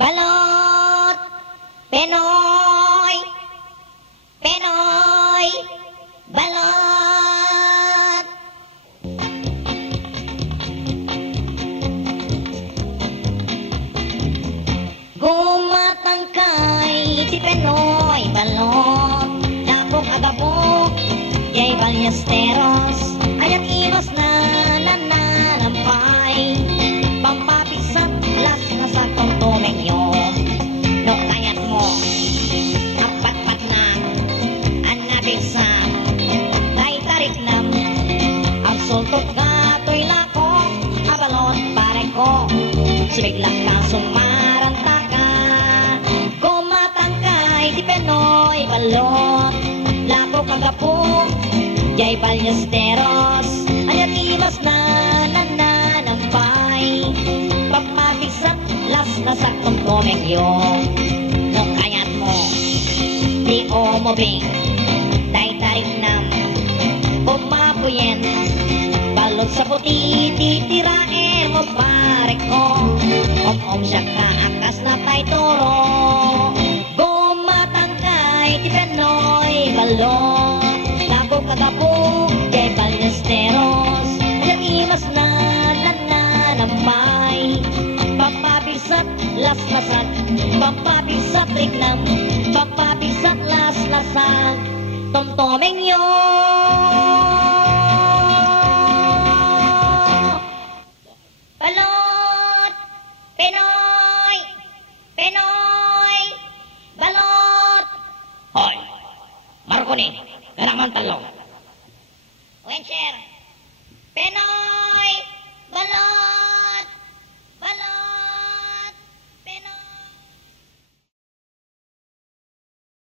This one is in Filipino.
Balot, Penoy, Penoy, balot. Gumatangkay si Penoy, balot. Lapok agapok, yay Ballesteros. Ayat imas na nananampay. Pampapisat, las na sa tontomeng yun. No kayat mo, apat-pat na, anabisa, tay tarik nam. Ang sultot ka, to'y lako, abalot pare ko. Sibiglang ka sumaranta ka. Gumatangkay di Penoy, balot. Lapok ang gapok, yay Ballesteros. Ayat imas na nananampay. Pampapisat, las na sa tontomeng yun. No kayat mo, di umubing, tay tarik nam. Pumapuyen, balot sa puti, titirain mo pare ko. Om siya ka, akas na tay toro. Gumatangkay di Penoy, balot. Lapok agapok, yay Ballesteros. Ayat imas na nananampay. Pampapisat, las-lasag, pampapisat, rignam, pampapisat, las-lasag, tomtomeng yun. Balot, Penoy, Penoy, balot. Hoy, Marconi, ganang man talong. Wencher,